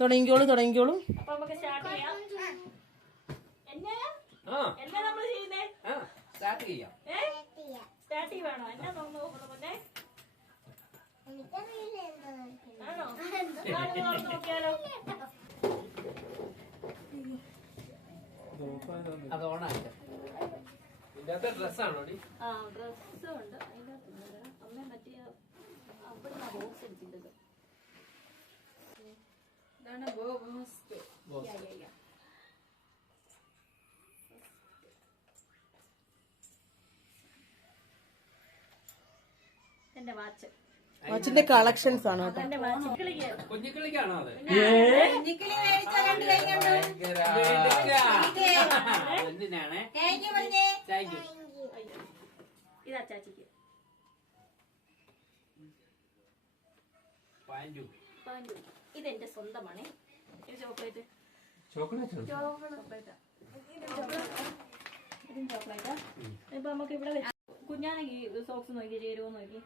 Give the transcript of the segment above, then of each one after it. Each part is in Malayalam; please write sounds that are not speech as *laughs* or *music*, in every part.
തുടങ്ങിക്കോളൂ തുടങ്ങിക്കോളൂ. അപ്പൊ നമുക്ക് സ്റ്റാർട്ട് ചെയ്യാം. എന്നാ? ആ. എന്നാ നമ്മൾ ചെയ്യുന്നേ? ആ സ്റ്റാർട്ട് ചെയ്യാം. ഏ? സ്റ്റാർട്ട് ചെയ്യുവാണോ? എന്നാ നോക്കുന്നു മുന്നേ ആണോ? എന്നാ ഒന്ന് തുറന്ന് നോക്കിയാലോ? അത് ഓണാക്കാം ഇതിന്റെ ഡ്രസ്സാണോ ഡി? ആ ഡ്രസ്സും ഉണ്ട്. അതിന്റെ അമ്മ മറ്റേ അവിടെ ബോക്സ് എടുത്തിട്ടത്. എന്റെ വാച്ച്. വാച്ചിന്റെ കളക്ഷൻസ് ആണ് കേട്ടോ? എന്റെ വാച്ച്. കിളിക്ക് കുഞ്ഞിക്കിളിക്കാണോ അത്? നിക്കിളി മേടിച്ച രണ്ട് കൈ കണ്ടു. എന്തിനാണ്. ഇത് അച്ചാച്ചിക്ക്. പാന്റു. പാന്റ് ഇത് സ്വന്തമാണ്. ചോക്ലേറ്റ്. ഇതും ചോക്ലേറ്റാ. ഇപ്പൊ നമുക്ക് ഇവിടെ കുഞ്ഞാണെങ്കിൽ സോക്സ് നോക്കി ചേരുവോ നോക്കി.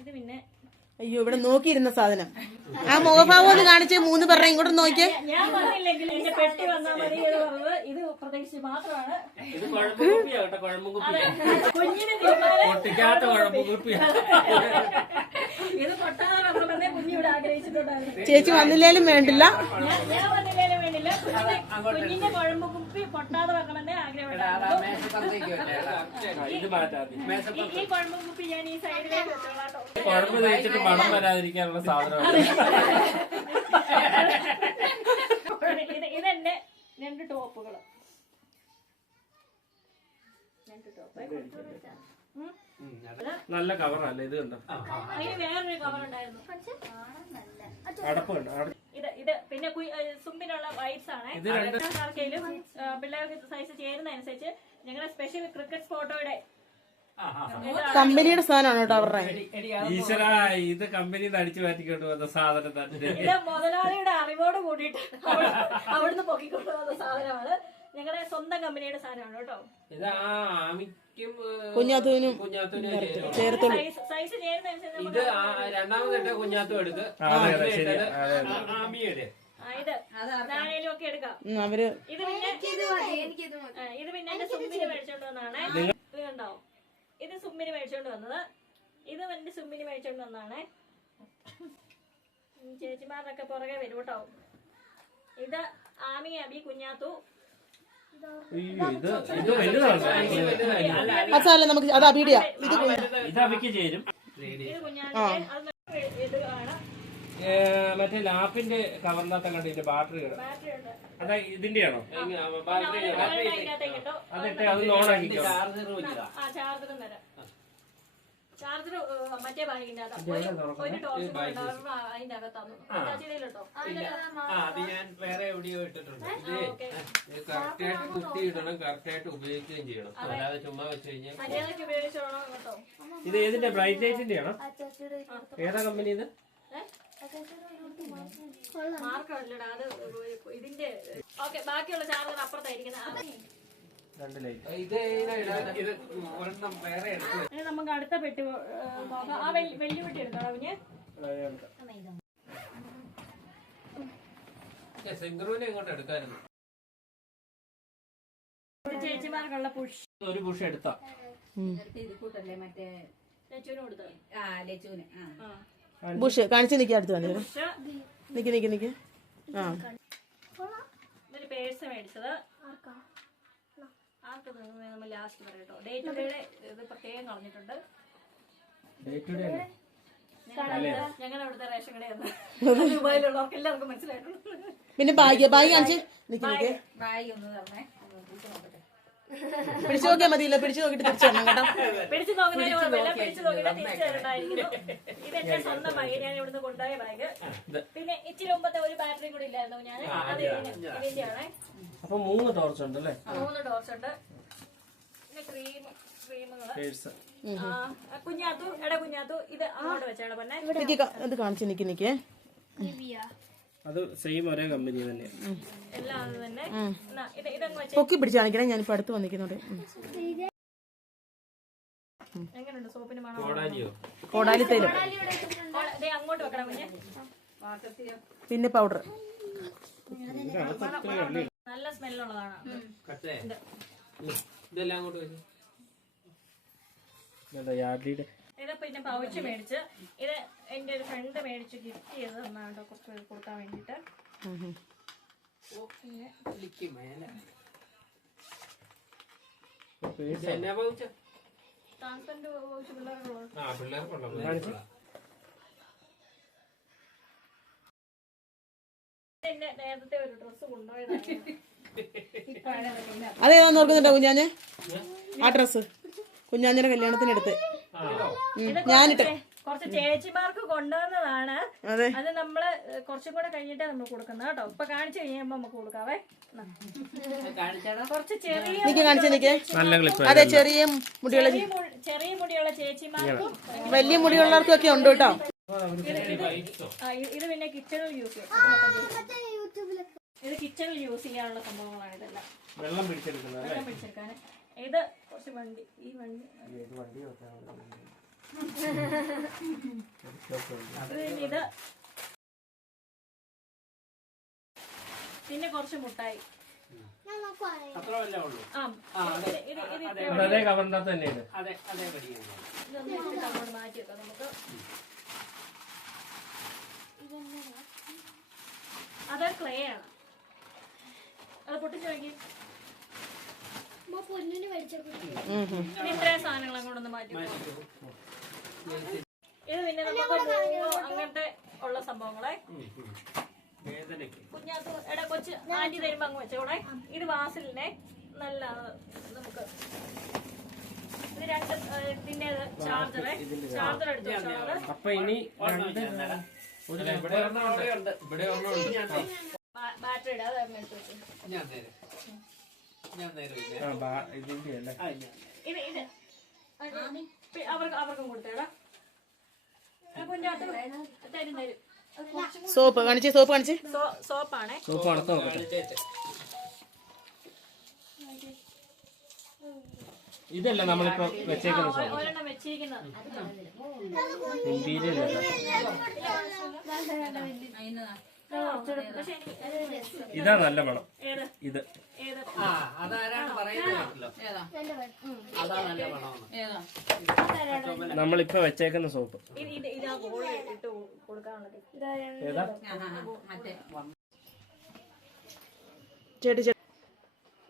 ഇത് പിന്നെ അയ്യോ ഇവിടെ നോക്കിയിരുന്ന സാധനം. ആ മുഖഭാവം ഒന്ന് കാണിച്ച് മൂന്ന് പേരുടെ ഇങ്ങോട്ട് നോക്കിയേ. ഞാൻ പറഞ്ഞില്ലെങ്കിൽ എന്റെ പെട്ടി വന്നാൽ മതി എന്ന് പറഞ്ഞത് ഇത് പ്രതീക്ഷിച്ച് മാത്രമാണ്. ഇത് കുഴമ്പ് കുപ്പിയാ കേട്ടോ കുഴമ്പ് കുപ്പി. കുഞ്ഞിന് തീരുമാനം പൊട്ടിക്കാത്ത കുഴമ്പ് കുപ്പിയാ. ഇത് പൊട്ടാതെ വരണമെന്നേ കുഞ്ഞ് ഇവിടെ ആഗ്രഹിച്ചിട്ടുണ്ടായിരുന്നു. ചേച്ചി വന്നില്ലേലും വേണ്ടില്ല. ഞാൻ വേണ്ടില്ല കുഞ്ഞിന്റെ കുഴമ്പ് കുപ്പി പൊട്ടാതെ വെക്കണമെന്നേ മേശപ്പുറത്ത് *laughs* ഈ- കുഴമ്പ് കുപ്പി ഞാൻ ഈ സൈഡിലേക്ക് കുഴമ്പ് തേച്ചിട്ട് മണം വരാതിരിക്കാനുള്ള സാധനമാണ് ഇതെന്നെ ഇതെന്റെ രണ്ട് ടോപ്പുകൾ രണ്ട് ടോപ്പ്. നല്ല കവറല്ലേ ഇത് കണ്ടോ? വേറൊരു കവർ ഉണ്ടായിരുന്നു. അടപ്പ് കണ്ടോ ഇത് ഇത് പിന്നെ സുമ്പിനുള്ള വൈറ്റ്സ് ആണ്. ഇത് രണ്ട് ആർക്കെങ്കിലും പിള്ളേർക്ക് സൈസ് ചേരുന്ന അനുസരിച്ച് ഞങ്ങളുടെ സ്പെഷ്യൽ ക്രിക്കറ്റ് ഫോട്ടോയുടെ. കമ്പനിയുടെ സാധനമാണ് കേട്ടോ അവരുടെ. ഈശ്വര ഇത് കമ്പനിയിൽ അടിച്ചു മാറ്റിക്കൊണ്ട് വന്ന സാധനം മുതലാളിയുടെ അറിവോട് കൂടിയിട്ട് അവിടെ- അവിടുന്ന് പൊക്കിക്കൊണ്ട് വന്ന സാധനമാണ്. ഞങ്ങളുടെ സ്വന്തം കമ്പനിയുടെ സാധനമാണ് കേട്ടോ. ഇത് ആ ആമിക്കും ഏ, കുഞ്ഞാത്തൂനും കുഞ്ഞാത്തൂനും ചേരും. ചേർത്തുള്ളൂ സൈസ് സൈസ് ചേരുന്ന അനുസരിച്ച് ഇത് ആ രണ്ടാമതിട്ട കുഞ്ഞാത്തും എടുത്ത് ആ, അതെ, അതെ, ശരി. ഇട്ടത് അതെ, അതെ. ആ, ആമിയുടെ. ആ, ഇത് നാണേലും ഒക്കെ എടുക്കാം. ഉം, അവർ ഇത് പിന്നെ ആ, ഇത് പിന്നെ എന്റെ സുമ്മിന് മേടിച്ചോണ്ട് വന്നതാണ് ഇത് കണ്ടോ? ഇത് സുമ്മിന് മേടിച്ചോണ്ട് വന്നത്. ഇത് എന്റെ സുമ്മിന് മേടിച്ചോണ്ട് വന്നതാണ് ഉം, ചേച്ചിമാരൊക്കെ പുറകെ വരും കേട്ടോ. ഇത് ആമി അബി കുഞ്ഞാത്തു. അത് സാരമില്ല നമുക്ക് അത് അബീഡിയ ഇത് ഇത് അവയ്ക്ക് ചേരും. ആണ് മറ്റേ ലാപ്പിന്റെ കവറിനകത്ത് കണ്ട് ഇതിന്റെ ബാറ്ററി ബാറ്ററി ഉണ്ട് അതാ ഇതിന്റെയാണോ? ബാറ്ററി അതിനകത്തേക്ക് ഇട്ടോ. അതിട്ട് അത് ഓണാക്കിക്കോ ചാർജർ വെച്ചതാ ആ ചാർജറും തരാം ചാർജർ മറ്റേ ബാഗിന്റെ ഒരു ഒരു ടോർച്ച് അതിന്റെ അകത്താന്നു ചാച്ചിയിലിട്ടോ ഇല്ല. അത് ഞാൻ വേറെ എവിടെയോ ഇട്ടിട്ടുണ്ട്. കറക്റ്റ് ആയിട്ട് കുത്തി ഇടണം കറക്റ്റ് ആയിട്ട് ഉപയോഗിക്കുകയും ചെയ്യണം. അല്ലാതെ ചുമ്മാ വെച്ച് കഴിഞ്ഞാൽ മര്യാദയ്ക്ക് ഉപയോഗിച്ചോളാം കേട്ടോ. ഇത് ഏതിന്റെ? ബ്രൈറ്റ് ലൈറ്റിന്റെ ആണോ ഏതാ കമ്പനി ഇത്? മാർക്കല്ലടാ അത് ഇതിന്റെ ഓക്കെ ബാക്കിയുള്ള ചാർജർ അപ്പുറത്തായിരിക്കുന്നത് ഇനി നമുക്ക് അടുത്ത പെട്ടി നോക്കാം. ആ വലിയ പെട്ടി എടുക്കാം. കുഞ്ഞ് ഇങ്ങോട്ട് എടുക്കായിരുന്നു. ഒരു ചേച്ചിമാർക്കുള്ള പുഷ് ഒരു പുഷ് എടുത്താ? കൂട്ടല്ലേ മറ്റേ ലച്ചുവിന് കൊടുത്തത് ആ ലച്ചൂന് ആ. ആ. ബുഷ് കാണിച്ച് നിൽക്കുക അടുത്ത് വന്നു. പുഷ് നിക്ക് നിക്ക് നിക്ക്. ആ. പേഴ്സ് മേടിച്ചത്. ആർക്ക് നമ്മൾ ലാസ്റ്റ് പറയാം കേട്ടോ ഡേ ടു ഡേയുടെ ഇത് പ്രത്യേകം കളഞ്ഞിട്ടുണ്ട്. ഡേ ഞങ്ങളുടെ അവിടുത്തെ റേഷൻ കടയാണ്. ദുബായിലുള്ളവർക്ക് എല്ലാവർക്കും മനസ്സിലായിട്ടുണ്ട്. പിന്നെ ഭാഗ്യ ഭാഗ്യ കാണിച്ച് ബായി ഒന്ന് നോക്കട്ടെ പിടിച്ചു നോക്കിയാൽ മതിയില്ല പിടിച്ചു നോക്കിട്ട് തിരിച്ചു തരണം കേട്ടോ. പിടിച്ചു നോക്കുന്നതിന് കുഴപ്പമില്ല പിടിച്ചു നോക്കിയിട്ട് തിരിച്ചു തരണ്ടായിരിക്കുന്നു ഇത് എന്റെ സ്വന്തം ബാഗ് ഞാൻ ഇവിടുന്ന് കൊണ്ടുപോയ ബാഗ്. പിന്നെ ഇച്ചിരി മുമ്പത്തെ ഒരു ബാറ്ററി കൂടി ഇല്ലായിരുന്നു ഞാൻ. അത് ഇതിന് ഇതിന്റെ ആണ് അപ്പൊ മൂന്ന് ടോർച്ച് ഉണ്ട് അല്ലേ? മൂന്ന് ടോർച്ച് ഉണ്ട്. പിന്നെ ക്രീം കുഞ്ഞാത്തു എടാ കുഞ്ഞാത്തു ഇത് അങ്ങോട്ട് വെച്ചാണ് പൊന്നെ. ഇത് കാണിച്ചു നിക്ക് നിക്ക്. അത് സെയിം ഒരേ കമ്പനി തന്നെയാണ് പൊക്കി പിടിച്ച് കാണിക്കണേ ഞാനിപ്പോ അടുത്ത് വന്നിരിക്കുന്നുണ്ട്. കോടാലി വെക്കണം പിന്നെ പൗഡർ നല്ല സ്മെല്ലുള്ളതാണ് കട്ടേ. ഇതെല്ലാം അങ്ങോട്ട് വെച്ചു യാർഡിയുടെ ഇത് പിന്നെ പൗച്ച് മേടിച്ച്. ഇത് എന്റെ ഒരു ഫ്രണ്ട് മേടിച്ച് ഗിഫ്റ്റ് ചെയ്ത് തന്നാണ് കേട്ടോ കുറച്ച് പേര് കൊടുക്കാൻ വേണ്ടിട്ട് ട്രാൻസ്പെറന്റ് പൗച്ച് പിള്ളേർക്കുള്ളത് നേരത്തെ ഒരു ഡ്രസ്സ് കൊണ്ടുപോയതാണ് അതേതാന്ന് ഓർക്കുന്നുണ്ടോ കുഞ്ഞാഞ്ഞ്? ആ ഡ്രസ്സ് കുഞ്ഞാഞ്ഞിന്റെ കല്യാണത്തിനടുത്ത്. ഞാനിട്ട് കുറച്ച് ചേച്ചിമാർക്ക് കൊണ്ടുവന്നതാണ്. അതെ. നമ്മൾ കുറച്ചും കൂടെ കഴിഞ്ഞിട്ടേ നമ്മൾ കൊടുക്കുന്നത് കേട്ടോ. ഇപ്പൊ കാണിച്ചു കഴിയുമ്പോ നമുക്ക് കൊടുക്കാവേ. കുറച്ച് ചെറിയ എനിക്ക് കാണിച്ചു നിക്ക്. നല്ല ക്ലിപ്പ് അതെ ചെറിയ മുടിയുള്ള ചെറിയ മുടിയുള്ള ചേച്ചിമാർക്കും വലിയ മുടിയുള്ളവർക്കും ഒക്കെ ഉണ്ട് കേട്ടോ. ഇത് പിന്നെ കിച്ചണിൽ യൂസ് ചെയ്യാം. ഇത് കിച്ചണിൽ യൂസ് ചെയ്യാനുള്ള സംഭവങ്ങളാണ് ഇതെല്ലാം. വെള്ളം പിടിച്ചെടുക്കാൻ ഇത് കുറച്ച് വണ്ടി ഈ വണ്ടി ഇത് പിന്നെ ഇത് പിന്നെ കുറച്ച് മുട്ടായി അത് കവറിന്റെ തന്നെയാണ്. അതെ അതേ അങ്ങോട്ട് മാറ്റി വെക്കാം നമുക്ക് അത് ക്ലേ ആണ്. അത് പൊട്ടിച്ചു നോക്കി. പൊന്നിന് മേടിച്ചു ഇത്രയും സാധനങ്ങൾ അങ്ങോട്ടൊന്ന് മാറ്റി. ഇത് പിന്നെ നമുക്ക് അങ്ങനത്തെ ഉള്ള സംഭവങ്ങളെ. വേദനയ്ക്ക്. കുഞ്ഞാത്ത് എടാ കൊച്ച് ആന്റി തരുമ്പോ അങ്ങ് വെച്ചോളെ. ഇത് വാസലിനെ നല്ല നമുക്ക് ഇത് രണ്ട് ഇതിന്റെ ചാർജറെ ചാർജർ എടുത്തു അപ്പൊ ഇനി രണ്ട് ഇവിടെ ഒരെണ്ണം ഉണ്ട്. ഇവിടെ ഒരെണ്ണം ഉണ്ട്. ബാറ്ററി ഇടാ അത് എടുത്ത് വെച്ചു. ഞാൻ നേരെ ഞാൻ നേരെ ആ, ഇതിന്റെ അല്ലേ ആ, ഞാൻ ഇത് ഇത്. അവർക്ക് അവർക്കും കൊടുത്തേടാ. കുഞ്ഞാട്ട് തരും തരും. സോപ്പ് കാണിച്ച് സോപ്പ് കാണിച്ച്. സോപ്പാണ് സോപ്പാണേ. സോപ്പ് അടുത്ത് നോക്കട്ടെ. ഇതല്ല നമ്മളിപ്പോ വെച്ചേക്കുന്ന സോപ്പ്. ഒരെണ്ണം ഇതാ നല്ല മണം ഏത്? ഇത്. ഏത്? ആ അതാരാണ് പറയുന്നതല്ലോ അതാ നല്ല പണമെന്ന് അതാരാണ് നമ്മളിപ്പോ വെച്ചേക്കുന്ന സോപ്പ്. ചേട്ടി.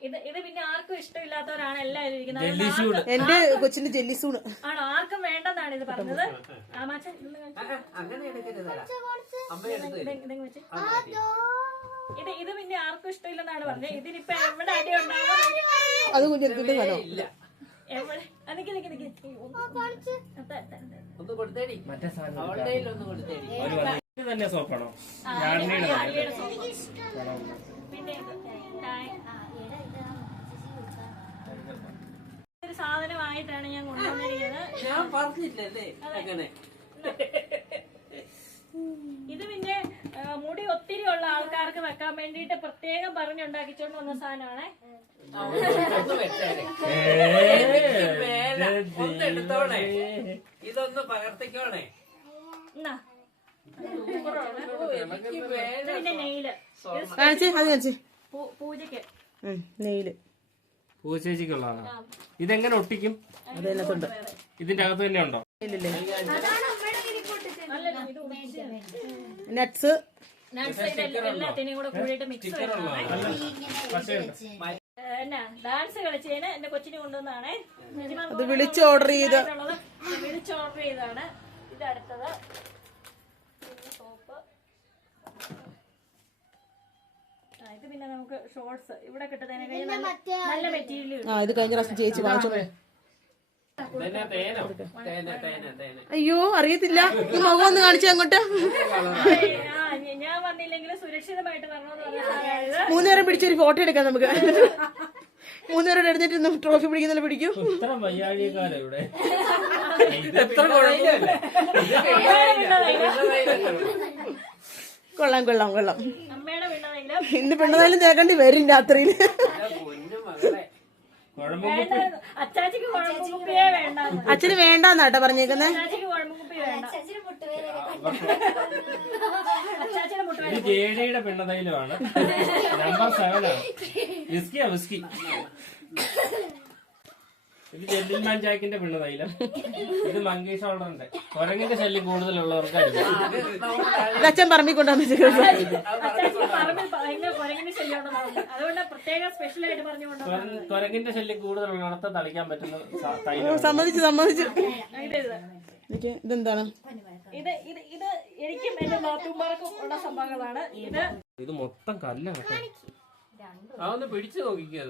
ഇത് ഇത് പിന്നെ ആർക്കും ഇഷ്ടമില്ലാത്തവരാണ് എല്ലാവരും ഇരിക്കുന്നത്. എന്റെ കൊച്ചിന്റെ ജെല്ലിസൂണ് ആണോ? ആർക്കും വേണ്ടെന്നാണ് ഇത് പറഞ്ഞത്. ഇത് ഇത് പിന്നെ ആർക്കും ഇഷ്ടമില്ലെന്നാണ് പറഞ്ഞത്. ഇതിനിപ്പോ എവിടെ അടി ഉണ്ടാവും? അത് കുഞ്ഞെടുത്തിട്ട് ഇല്ല. എവിടെ? നിക്ക് നിക്ക് നിക്ക്. ഒന്ന് കൊടുത്തേടി. മറ്റേ സാധനം ഒന്ന് കൊടുത്തേടി. തന്നെ സോപ്പാണോ? പിന്നെ ഇത് ടായ്. ഒരു സാധനമായിട്ടാണ് ഞാൻ കൊണ്ടുവന്നിരിക്കുന്നത്. ഞാൻ പറഞ്ഞില്ലല്ലേ അങ്ങനെ. ഇത് പിന്നെ മുടി ഒത്തിരി ഉള്ള ആൾക്കാർക്ക് വെക്കാൻ വേണ്ടിയിട്ട് പ്രത്യേകം പറഞ്ഞുണ്ടാക്കിച്ചോണ്ട് വന്ന സാധനമാണേ. ഇതൊന്ന് പകർത്തിക്കോണേ എന്നാ. നെയ്ല്. പിന്നെ കാണിച്ച് പൂ- പൂജയ്ക്ക് ഉം, നെയ്യിൽ പൂച്ചേച്ചിക്കുള്ളതാണ് ഇതെങ്ങനെ ഒട്ടിക്കും? ഇതിന്റെ അകത്ത് തന്നെ ഉണ്ടോ? നട്സ് ഡാൻസ് കളിച്ചതിന് എന്റെ കൊച്ചിനെ കൊണ്ടുവന്നാണേ. വിളിച്ച് ഓർഡർ ചെയ്ത്. വിളിച്ച് ഓർഡർ ചെയ്താണ് ഇത് അടുത്തത്. പിന്നെ നമുക്ക് ഷോർട്സ് ഇവിടെ കിട്ടുന്നതിനെ നല്ല മെറ്റീരിയൽ ആ ഇത് കഴിഞ്ഞ പ്രാവശ്യം ചേച്ചി വാങ്ങിച്ചോണ്ട് ഇതെന്നാ തേനോ തേന? തേന തേന അയ്യോ അറിയത്തില്ല. ഈ മുഖം ഒന്ന് കാണിച്ചു അങ്ങോട്ട്. ഞാൻ വന്നില്ലെങ്കിൽ സുരക്ഷിതമായിട്ട് വരണമെന്ന് മൂന്നുപേരെ പിടിച്ചൊരു ഫോട്ടോ എടുക്കാം നമുക്ക്. മൂന്നുപേരോട് എഴുന്നേറ്റ് ട്രോഫി പിടിക്കുന്നില്ല പിടിക്കും. എത്ര കൊള്ളാം കൊള്ളാം കൊള്ളാം. വീണതെങ്കിലും ഇന്ന് പെണ്ണുന്നാലും തേക്കേണ്ടി വരും രാത്രിയിൽ അച്ഛന് വേണ്ടാന്നാട്ടോ പറഞ്ഞേക്കുന്നേ. ജേഡിയുടെ പെണ്ണതൈലമാണ് നമ്പർ സെവൻ ആണ്. വിസ്കിയാ വിസ്കി. *laughs* ഇത് ജെന്റിൽമാൻ ജാക്കിന്റെ പെണ്ണതായില്ല ഇത് മങ്കി ഓർഡറിന്റെ കുരങ്ങിന്റെ ശല്യം കൂടുതലുള്ളവർക്ക് അച്ഛൻ പറമ്പിൽ കൊണ്ടുവന്ന് കുരങ്ങിന്റെ ശല്യം കൂടുതലുള്ളവർക്ക് തളിക്കാൻ പറ്റുന്ന സമ്മതിച്ചു സമ്മതിച്ചു. എനിക്ക് ഇതെന്താണ്? ഇത് ഇത് ഇത് എനിക്കും എന്റെ നാത്തുമാർക്കും ഉള്ള സംഭവങ്ങളാണ്. ഇത് ഇത് മൊത്തം കല്ലാണ്. അതൊന്ന് പിടിച്ചു നോക്കിക്കോ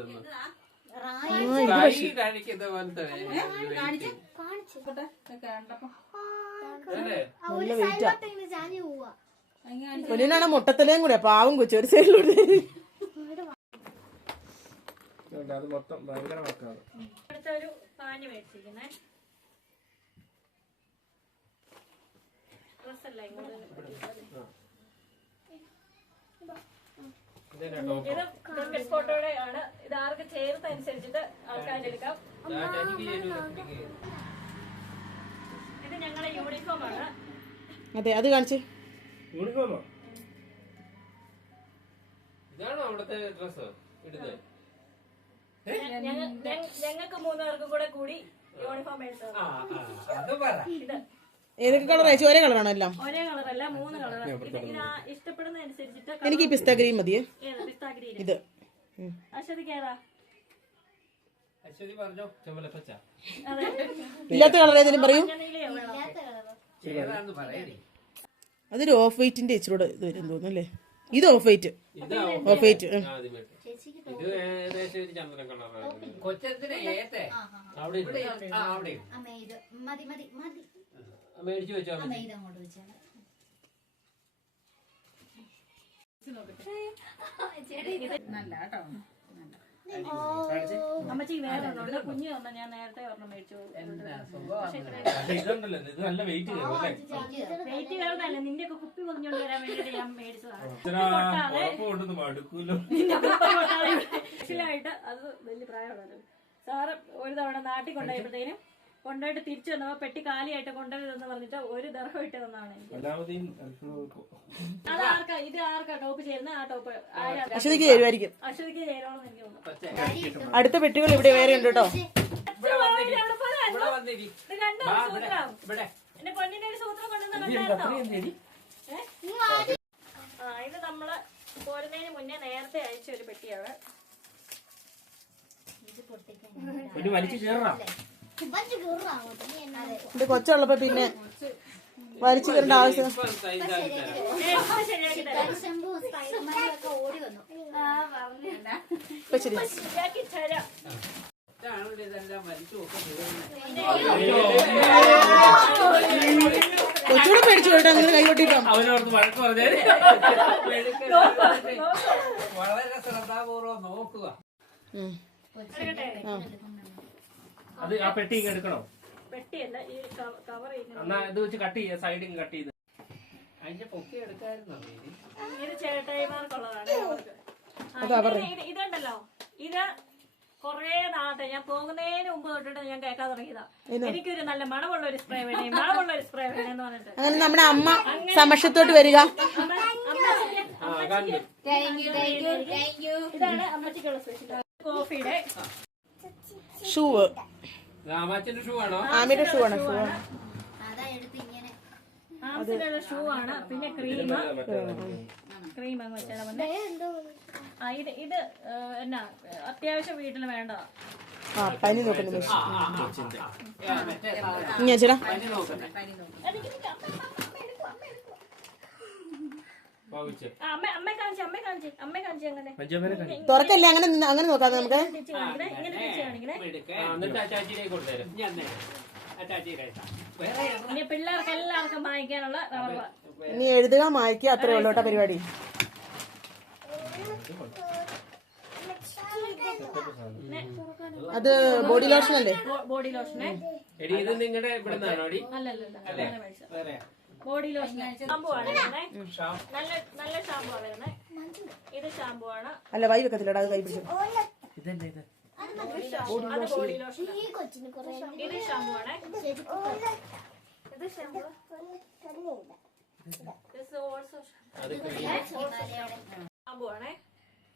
നല്ല വെയിറ്റാ. പൊന്നിനാണ് മുട്ടത്തലയും കൂടെ പാവം കൊച്ചു ഒരു സൈഡിലൂടെ അത് മൊത്തം ഭയങ്കര ഒരു പാന് മേടിച്ചിരിക്കുന്നേ ഡ്രസ്സല്ല ഇങ്ങോട്ട് ഇതിന്റെ ടോപ്പ് ഇത് ക്രിക്കറ്റ് ഫോട്ടോയുടെ ആണ്. ഇത് ആർക്ക് ചേർത്ത് അനുസരിച്ചിട്ട് ആൾക്കാരെടുക്കാം ഇത് ഞങ്ങളുടെ യൂണിഫോം ആണ്. അതെ അത് കാണിച്ച്. യൂണിഫോമോ ഇതാണോ അവിടുത്തെ ഡ്രസ് ഇടുന്നത്? ഞങ്ങൾക്ക് മൂന്നുപേർക്കും കൂടെ കൂടി യൂണിഫോം എടുത്തത് ആ ആ അത് പറ. ഇത് ഏതൊക്കെ കളർ അയച്ചു ഒരേ കളറാണ് എല്ലാം? ഒരേ കളറല്ല മൂന്ന് കളറാണ് ഇഷ്ടപ്പെടുന്ന അനുസരിച്ചിട്ട് എനിക്ക് ഈ പിസ്ത ഗ്രീൻ. മതിയേ ഇത് അശ്വതി പറഞ്ഞോ? ചെമ്പലപ്പച്ച അതെ. ഇല്ലാത്ത കളർ ഏതെങ്കിലും പറയൂ. അതൊരു ഓഫ് വൈറ്റിന്റെ ഇച്ചിരൂടെ ഇത് വരും തോന്നുന്നു അല്ലേ? ഇത് ഓഫ് വൈറ്റ് ഇതാ ഓഫ് വൈറ്റ് കൊച്ചത്തിന് മതി മതി മതി മേടിച്ചു വെച്ചോ അമ്മ ഇതങ്ങോട്ട് വെച്ചാണ്. നല്ല കേട്ടോ അമ്മച്ചിക്ക് വേറെ കുഞ്ഞു തന്ന ഞാൻ നേരത്തെ ഒരെണ്ണം മേടിച്ചു. ഇത് നല്ല വെയിറ്റ് വെയിറ്റ് കയറുന്നല്ല നിന്റെ ഒക്കെ കുപ്പി പൊതിഞ്ഞോണ്ട് വരാൻ വേണ്ടിട്ട് ഞാൻ മേടിച്ചതാണ് ആയിട്ട് അത് വലിയ പ്രായമുള്ളത് സാറ് ഒരു തവണ നാട്ടിൽ കൊണ്ടുപോയപ്പോഴത്തേനും കൊണ്ടുപോയിട്ട് തിരിച്ചു വന്നപ്പോ പെട്ടി കാലിയായിട്ട് കൊണ്ടുവരുതെന്ന് പറഞ്ഞിട്ട് ഒരു ദർഹം ഇട്ട് തന്നാണ് അത് ആർക്കാ? ഇത് ആർക്കാ? ടോപ്പ് ചേരുന്ന ആ ടോപ്പ്. അശ്വതിക്ക് ചേരുമായിരിക്കും. അശ്വതിക്ക് ചേരണമെന്ന് എനിക്ക് തോന്നുന്നു. അടുത്ത പെട്ടികൾ ഇവിടെ വേറെ ഉണ്ട് കേട്ടോ. ഇവിടെ വന്നിരി. ഇവിടെ വന്നിരി. ഇത് കണ്ടോ സൂത്രം. ഇവിടെ എന്റെ പൊന്നിന്റെ ഒരു സൂത്രം കൊണ്ടുവന്നു ഇത് നമ്മൾ പോരുന്നതിന് മുന്നേ നേരത്തെ അയച്ച ഒരു പെട്ടിയാണ്. ഇത് പൊട്ടിക്കാൻ വലിച്ചു കീറും അങ്ങോട്ട് നീ എന്നാ ഇത് കൊച്ചുള്ളപ്പോ പിന്നെ വലിച്ചു കയറേണ്ട ആവശ്യം. ഇപ്പൊ ശരി കൊച്ചുകൂടെ പേടിച്ചു കേട്ടോ അങ്ങനെ കൈകൊട്ടിട്ടോ അവനോർത്ത് വഴക്ക് പറഞ്ഞാൽ *laughs* വളരെ ശ്രദ്ധാപൂർവം നോക്കുക? അത് ആ പെട്ടി ഇങ്ങ് എടുക്കണോ? പെട്ടിയല്ല ഈ കവർ എന്നാ ഇത് വെച്ച് കട്ട് ചെയ്യ സൈഡിൽ കട്ട് ചെയ്ത്. അതിന്റെ പൊക്കി എടുക്കായിരുന്നോ? ഇത് ചേട്ടായിമാർക്കുള്ളതാണ് ഇതുണ്ടല്ലോ. ഇത് കൊറേ നാളത്തെ ഞാൻ പോകുന്നതിന് മുമ്പ് തൊട്ടിട്ട് ഞാൻ കേൾക്കാൻ തുടങ്ങിയതാ. എനിക്കൊരു നല്ല മണമുള്ള ഒരു സ്പ്രേ വേണേ മണമുള്ള ഒരു സ്പ്രേ വേണേന്ന് പറഞ്ഞിട്ട്. അങ്ങനെ നമ്മുടെ അമ്മ സമക്ഷത്തോട്ട് വരിക. ഇതാണ് അമ്മച്ചിക്കുള്ള സ്പെഷ്യൽ കോഫിയുടെ ഷൂവ്. രാമാച്ചന്റെ ഷൂ ആണോ ആമിയുടെ ഷൂ ആണ് ഷൂ ആംസിലുള്ള ഷൂ ആണ് പിന്നെ ക്രീം ക്രീം അങ്ങ് വെച്ചാൽ വന്നേ ആ ഇത് ഇത് എന്നാ അത്യാവശ്യം വീട്ടിൽ വേണ്ട ആ പനി നോക്കുന്നു സാധനം. ഇങ്ങനെ ചേട്ടാ പനി നോക്കട്ടെ പൗച്ച് അമ്മ അമ്മ കാണിച്ച് അമ്മ കാണിച്ച് അമ്മ കാണിച്ച് അങ്ങനെ പഞ്ചമര കടി തുറക്കല്ലേ അങ്ങനെ അങ്ങനെ നോക്കാതെ നമുക്ക് ഇനി പിള്ളേർക്ക് എല്ലാവർക്കും വാങ്ങിക്കാനുള്ള റബ്ബർ ഇനി എഴുതുക മായ്ക്കുക അത്രേ ഉള്ളൂ കേട്ടോ പരിപാടി. അത് ബോഡി ലോഷൻ അല്ലേ? ബോഡി ലോഷനെ? എടി ഇത് നിങ്ങളുടെ ഇവിടെ ബോഡി ലോഷൻ. ഷാമ്പു ആണ് നല്ല നല്ല ഷാമ്പു ആണ് വരുന്നത് ഇത് ഷാമ്പു ആണ്. അല്ല വൈ വെക്കത്തില്ലടാ അത് കൈ പിടിച്ചു. ഇതല്ലേ ഇത് അത് ബോഡി ലോഷൻ ഈ കൊച്ചിന് കുറേ ഇത് ഷാമ്പു ആണേ. ഇത് ഷാമ്പു. ഇത് ഓൾസോ അത് ഷാമ്പു ആണേ.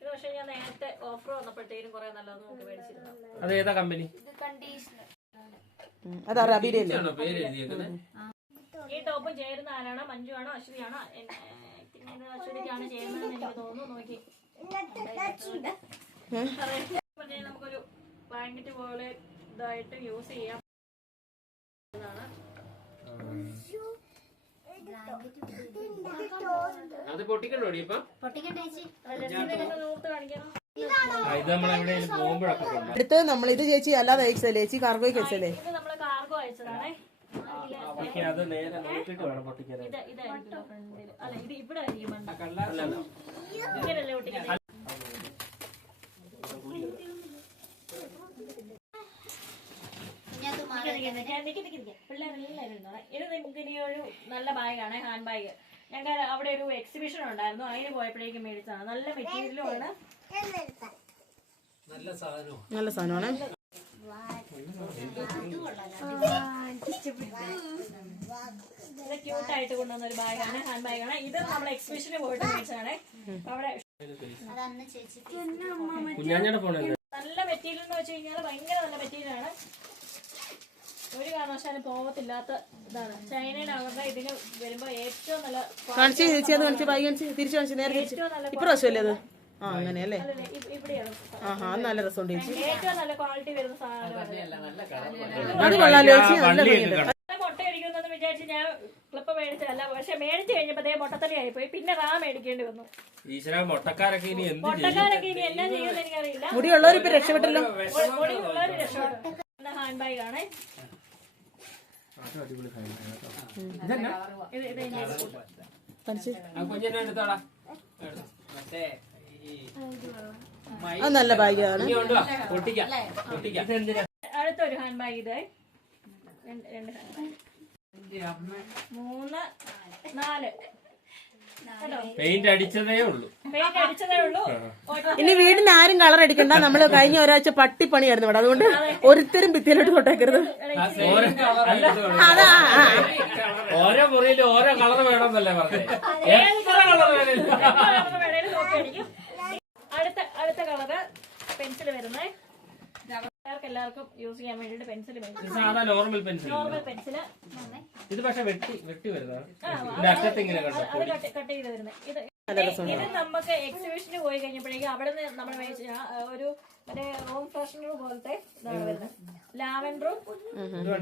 ഇത് പക്ഷെ ഞാൻ നേരത്തെ ഓഫർ വന്നപ്പോഴത്തേക്കും കുറെ നല്ലത് നോക്കി മേടിച്ചിരുന്നു. അത് ഏതാ കമ്പനി? അത് അറബിയുടെ അല്ലേ ആണോ പേര് എഴുതിയേക്കുന്നത് ഈ ടോപ്പ് ചേരുന്ന ആരാണ്? മഞ്ജു ആണോ? അശ്വതിയാണോ എൻ- അശ്വതിക്കാണ് ചേരുന്നതെന്ന് എനിക്ക് തോന്നുന്നു. നോക്കി. പറഞ്ഞാൽ നമുക്കൊരു ബ്ലാങ്കറ്റ് പോലെ ഇതായിട്ട് യൂസ് ചെയ്യാം. അത് പൊട്ടിക്കണ്ടോടി ഇപ്പൊ? ഇത് നമ്മൾ എവിടെയെങ്കിലും പോകുമ്പോഴൊക്കെ കൊണ്ടുപോകും. അടുത്ത് നമ്മൾ ഇത് ചേച്ചി അല്ലാതെ അയച്ചല്ലേ ചേച്ചി കാർഗോ അയച്ചല്ലേ നമ്മൾ കാർഗോ അയച്ചതാണേ. പക്ഷേ അത് നേരെ വേണം പൊട്ടിക്കാൻ അല്ല ഇത് ഇവിടെ ഇങ്ങനല്ലേ കുഞ്ഞാത്ത് മാറി പിള്ളേരെല്ലാവരും ഇരുന്നോളെ. ഇത് നിങ്ങൾക്ക് ഇനി ഒരു നല്ല ബാഗാണ് ഹാൻഡ് ബാഗ് ഞങ്ങൾ അവിടെ ഒരു എക്സിബിഷൻ ഉണ്ടായിരുന്നു. അതിന് പോയപ്പോഴേക്കും മേടിച്ചതാണ്. നല്ല മെറ്റീരിയലും ആണ്. നല്ല സാധനമാണ്. ഇത് ക്യൂട്ട് ആയിട്ട് കൊണ്ടുവന്ന ഒരു ബാഗാണ് ഹാൻഡ് ബാഗാണ് ഇത് നമ്മൾ എക്സിബിഷന് പോയിട്ട് മേടിച്ചതാണ്. അവിടെ നല്ല മെറ്റീരിയൽ എന്ന് വെച്ച് കഴിഞ്ഞാൽ ഭയങ്കര നല്ല മെറ്റീരിയൽ ആണ്. ഒരു കാരണവശാലും പോകത്തില്ലാത്ത ഇതാണ്. ചൈനയുടെ അവരുടെ ഇതിന് വരുമ്പോ ഏറ്റവും നല്ല കാണിച്ചു ചേച്ചി അത് കാണിച്ച് ബാഗ് കാണിച്ച് തിരിച്ചു കാണിച്ചു നേരെ തിരിച്ച്. ഇപ്രാവശ്യമല്ലേ അത്? ആ അങ്ങനെയല്ലേ ഇ- ഇവിടെയാണ്. നല്ല രസമുണ്ട് ചേച്ചി. ഏറ്റവും നല്ല ക്വാളിറ്റി വരുന്ന സാധനം അത് കൊള്ളാലോ ചേച്ചി നല്ല വിചാരിച്ച് ഞാൻ ക്ലിപ്പ് മേടിച്ചതല്ല പക്ഷെ മേടിച്ചു കഴിഞ്ഞപ്പോ ദേ പോയി പിന്നെ റാ മേടിക്കേണ്ടി വന്നു. മുട്ടക്കാരൊക്കെ ഇനി എന്ത് ചെയ്യും? മുട്ടക്കാരൊക്കെ ഇനി എന്നാ ചെയ്യുമെന്ന് എനിക്കറിയില്ല. മുടിയുള്ളവർ ഇപ്പൊ രക്ഷപ്പെട്ടല്ലോ രക്ഷപ്പെട്ടു. ഹാൻഡ് ബാഗ് ആണ്. അത് നല്ല ഇതെന്തിനാ അടുത്തൊരു ഹാൻഡ് ബാഗ് ഇത് രണ്ട്. മൂന്ന് നാല്. പെയിന്റ് അടിച്ചതേ ഉള്ളൂ. പെയിന്റ് അടിച്ചതേ ഉള്ളൂ. ഇനി വീടിന് ആരും കളർ അടിക്കണ്ട. നമ്മൾ കഴിഞ്ഞ ഒരാഴ്ച പട്ടിപ്പണിയായിരുന്നു ഇവിടെ. അതുകൊണ്ട് ഒരുത്തരും ഭിത്തിയിലോട്ട് തൊട്ടേക്കരുത് ഓരോ അതാ ആ, ഓരോ മുറിയിലും ഓരോ കളർ വേണമെന്നല്ലേ പറഞ്ഞത് എത്ര കളർ വേണേലും. അടുത്ത അടുത്ത കളറ് പെൻസിൽ വരുന്നേ. എല്ലാവർക്കും എല്ലാവർക്കും യൂസ് ചെയ്യാൻ വേണ്ടിട്ട് പെൻസിൽ ഇത് സാധാ നോർമൽ പെൻസിൽ നോർമൽ പെൻസിൽ ഇത് പക്ഷെ വെട്ടി വെട്ടി കണ്ടോ? കട്ട് ചെയ്ത് വരുന്നത് ഇത് ഇത് നമുക്ക് എക്സിബിഷന് പോയി കഴിഞ്ഞപ്പോഴേക്കും അവിടെ നിന്ന് നമ്മൾ ഒരു മറ്റേ റൂം ഫ്രഷ്നർ പോലത്തെ ഇതാണ് വരുന്നത്. ലാവൻഡറും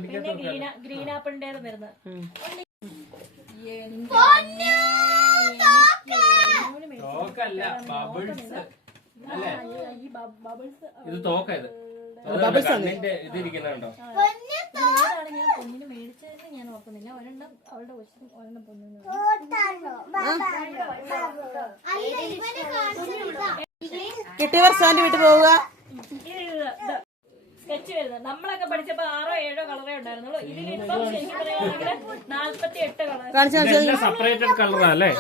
പിന്നെ ഗ്രീന ഗ്രീൻ ആപ്പിളിന്റേതും വരുന്നത്. തോക്കല്ല ബബിൾസ് അല്ലേ? ഈ ബബിൾസ് ഇത് തോക്ക ഇത്. അത് കണ്ണിന്റെ ഇത് ഇരിക്കുന്നുണ്ടോ ഏതാണ് ഞാൻ പൊന്നിന് മേടിച്ചതെന്ന് ഞാൻ ഓർക്കുന്നില്ല. ഒരെണ്ണം അവളുടെ കൊച്ചിനും ഒരെണ്ണം പൊന്നിനും കിട്ടിയവർ സ്റ്റാൻഡ് വിട്ട് പോവുക. സ്കെച്ച് വരുന്നത്. നമ്മളൊക്കെ പഠിച്ചപ്പോ ആറോ ഏഴോ കളറേ ഉണ്ടായിരുന്നുള്ളൂ. ഇതിലിപ്പം ശരിക്കും പറയുകയാണെങ്കിൽ നാല്പത്തി എട്ട് കളർ സെപ്പറേറ്റഡ് കളറാ അല്ലേ?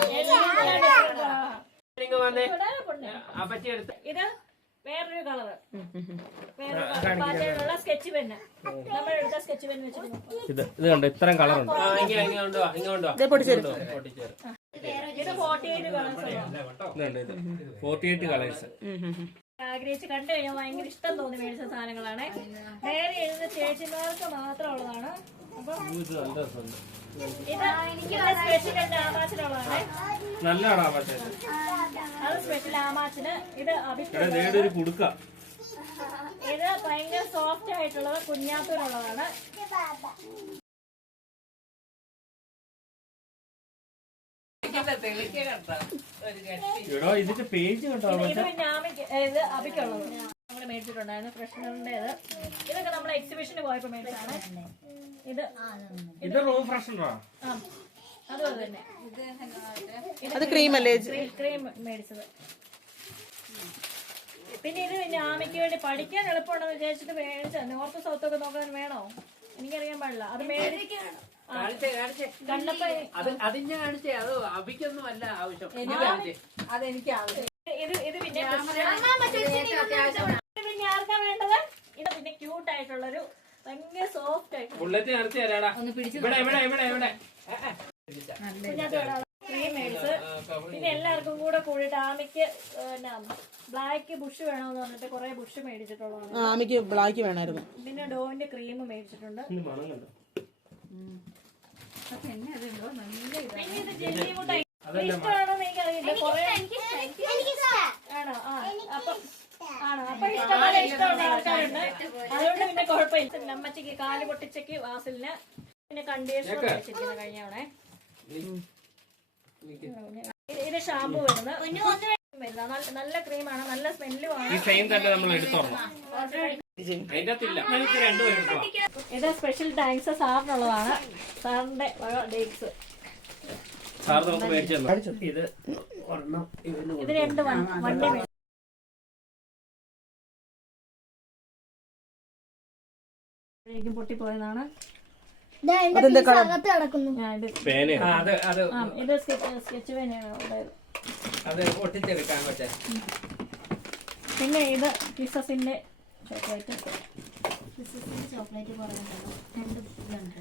ഇത് വേറൊരു കളറ്. വേറൊരു പാറ്റേണുള്ള സ്കെച്ച് പെന്ന്. നമ്മൾ എടുത്ത സ്കെച്ച് പെന്ന് വെച്ചിട്ട് നോക്കാം. ഇത് ഇത് കണ്ടോ? ഇത്രയും കളറുണ്ട്. ഇതേ eight colours forty eight colours ആഗ്രഹിച്ച് കണ്ടു കഴിഞ്ഞാൽ ഭയങ്കര ഇഷ്ടം തോന്നി മേടിച്ച സാധനങ്ങളാണ്. നേരെ എഴുതുന്ന ചേച്ചിമാർക്ക് മാത്രമുള്ളതാണ് അത് സ്പെഷ്യൽ ആമാച്ചിന് ഇത് അഭിപ്രായം ഇത് ഭയങ്കര സോഫ്റ്റ് ആയിട്ടുള്ളത് കുഞ്ഞാത്തൂരുള്ളതാണ്. ഇവിടെ ഇതിന്റെ പേജ് ഇത് അഭിക്കുള്ളത് നമ്മൾ മേടിച്ചിട്ടുണ്ടായിരുന്നു ഫ്രഷ്നറിന്റേത് ഇതൊക്കെ നമ്മൾ എക്സിബിഷന് പോയപ്പോ മേടിച്ചതാണ്. ഇത് ഇത് റൂം ഫ്രഷനറാ? അതുപോലെ തന്നെ. അത് ക്രീം അല്ലേ? ക്രീം മേടിച്ചത്. പിന്നെ ഇത് പിന്നെ ആമയ്ക്ക് വേണ്ടി പഠിക്കാൻ എളുപ്പമുണ്ടെന്ന് വിചാരിച്ചിട്ട് മേടിച്ച നോർത്ത് സൗത്ത് ഒക്കെ നോക്കാൻ വേണോ? എനിക്കറിയാൻ പാടില്ല. അത് മേടിക്കണം കാണിച്ചേ അത് അഭിക്കൊന്നും അല്ല ആവശ്യം. ഇത് കാണിച്ചേ. അതെനിക്ക് ആവശ്യം. ഇത് ഇത് പിന്നെ ആർക്കാ വേണ്ടത്? ഇത് പിന്നെ ക്യൂട്ട് ആയിട്ടുള്ളൊരു ഭയങ്കര സോഫ്റ്റ് ആയിട്ടുള്ള ബുള്ളറ്റ് തരാടാ. ഇവിടെ ഇവിടെ ഇവിടെ ഇവിടെ. പിന്നെ എല്ലാവർക്കും കൂടെ കൂടിയിട്ട് ആമിക്ക് ബ്ലാക്ക് ബുഷ് വേണമെന്ന് പറഞ്ഞിട്ട് കുറെ ബുഷ് മേടിച്ചിട്ടുള്ളതാണ്. ആമിക്ക് ബ്ലാക്ക് വേണമായിരുന്നു. പിന്നെ ഡോവിന്റെ ക്രീം മേടിച്ചിട്ടുണ്ട്. ഇത് മണം കണ്ടോ പിന്നെ ഇത് ജെല്ലി മുട്ടായി ഇഷ്ടമാണോ എന്ന് എനിക്കറിയില്ല കുറെ ആണോ ആ അപ്പൊ ആണോ അപ്പൊ ഇഷ്ടമുള്ള അതുകൊണ്ട് കാൽ പൊട്ടിച്ചക്ക് വാസലിന് പിന്നെ കണ്ടീഷണർ വെച്ചിരിക്കുന്നത് കഴിഞ്ഞ തവണ ഇത് ഷാമ്പു വരുന്നത് നല്ല- ക്രീമാണ് നല്ല സ്മെല്ലുമാണ് ഈ സെയിം തന്നെ നമ്മൾ ഇത് സ്പെഷ്യൽ ടാങ്ക്സ് സാറിനുള്ളതാണ്. സാറിന്റെ തന്നു ഇത് രണ്ട് വണ്ടി പൊട്ടിപ്പോയതാണ്. ഇത്. സ്കെച്ച് പേനയാണ് പിന്നെ ഇത് കിസസിന്റെ ചോക്ലേറ്റ് ചോക്ലേറ്റ് രണ്ട് ഇതുണ്ട്.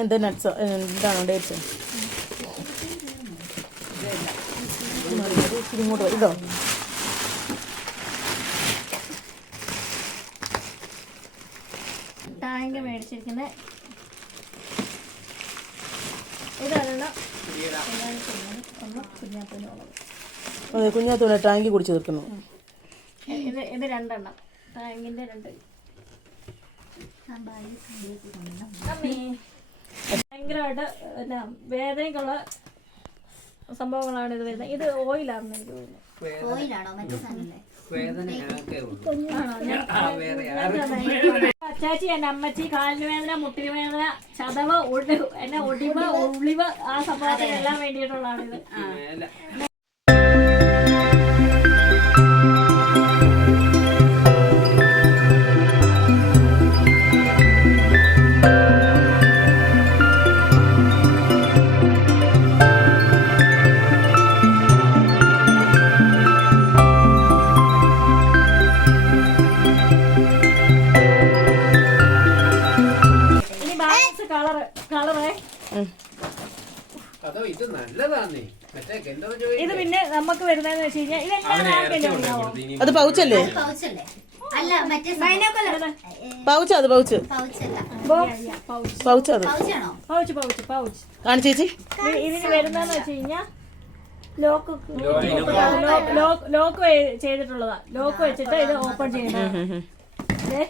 എന്ത് നട്ട്സ് എന്താണോ ഡേറ്റ്സ് ഇങ്ങോട്ട്. ഇതോ ടാങ്ക് മേടിച്ചിരിക്കുന്നത് ഇതൊരെണ്ണം ടാങ്കി കുടിച്ചു തീർക്കുന്നു. ഇത് ഇത് രണ്ടെണ്ണം. രണ്ട്. ഭയങ്കരമായിട്ട് വേദനയ്ക്കുള്ള സംഭവങ്ങളാണ് ഇത് വരുന്നത്. ഇത് ഓയിലാണെന്ന് എനിക്ക് തോന്നുന്നു. അച്ചാച്ചി എന്റെ അമ്മച്ചി കാലിന് വേദന മുട്ടിന് വേദന ചതവ് എന്നെ ഒടിവ് ഉള്ളിവ് ആ സംഭവത്തിനെല്ലാം വേണ്ടിയിട്ടുള്ളതാണ് ഇത് നല്ലതാന്നേ. മറ്റേ ഇത് പിന്നെ നമുക്ക് വരുന്നതെന്ന് വെച്ച് കഴിഞ്ഞാൽ ഇതെല്ലാം അവനെ ആർക്കെങ്കിലും ഉണ്ടാവോ? അത് പൗച്ചല്ലേ? പൗച്ചല്ലേ? അല്ല മറ്റേ പൗച്ച അത് പൗച്ച്. പൗച്ചല്ല. പൗച്ച്. പൗച്ച് അത്. പൗച്ചാണോ? Pouch pouch pouch. കാണിച്ചു ചേച്ചി. ഇത് ഇതിന് വരുന്നതെന്ന് വെച്ച് കഴിഞ്ഞാൽ ലോക്ക് ലോക്ക് ലോക്ക് ചെയ്തിട്ടുള്ളതാ. ലോക്ക് വെച്ചിട്ട് ഇത് ഓപ്പൺ ചെയ്യണം. ദേ.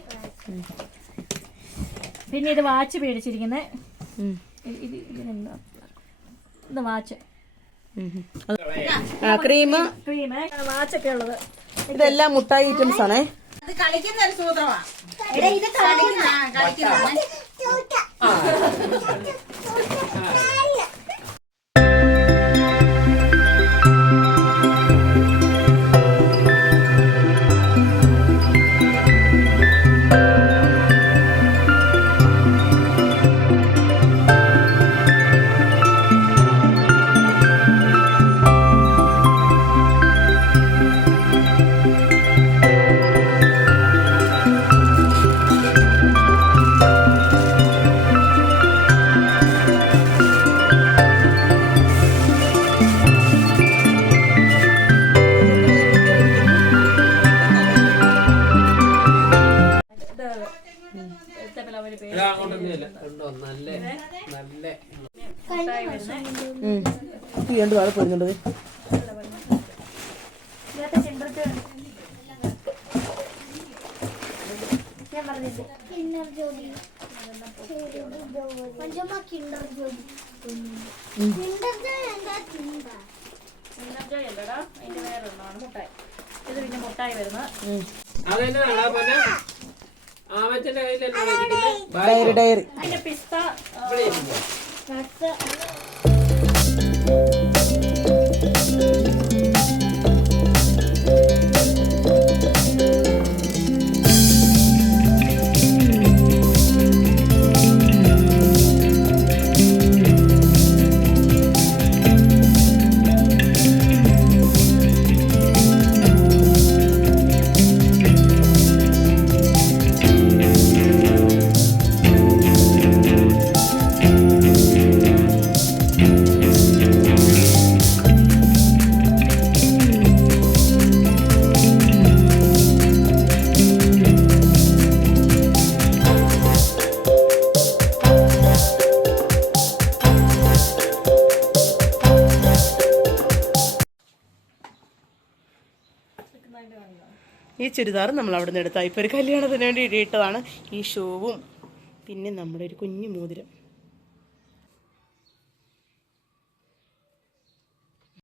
പിന്നെ ഇത് വാച്ച് മേടിച്ചിരിക്കുന്നത് ഇത് ഇതിനെന്താ? ഇത് വാച്ച്. ക്രീം. ക്രീം വാച്ചൊക്കെ ഉള്ളത്. ഇതെല്ലാം മുട്ടായി ഐറ്റംസ് ആണേ. അത് കളിക്കുന്ന ഒരു സൂത്രമാണ് ഇത് കളിക്കുന്ന കളിക്കുന്ന നല്ല നല്ല. ഈ രണ്ട് വാഴ പോരുന്നുണ്ട് ഇതിനകത്ത് ചെമ്പരത്തി ഡയറി. ഡയറി പിസ്ത ചുരിദാർ നമ്മൾ അവിടെ നിന്ന് എടുത്താൽ ഇപ്പോൾ ഒരു കല്യാണത്തിന് വേണ്ടി ഇട്ടതാണ് ഈ ഷൂവും. പിന്നെ നമ്മുടെ ഒരു കുഞ്ഞു മോതിരം.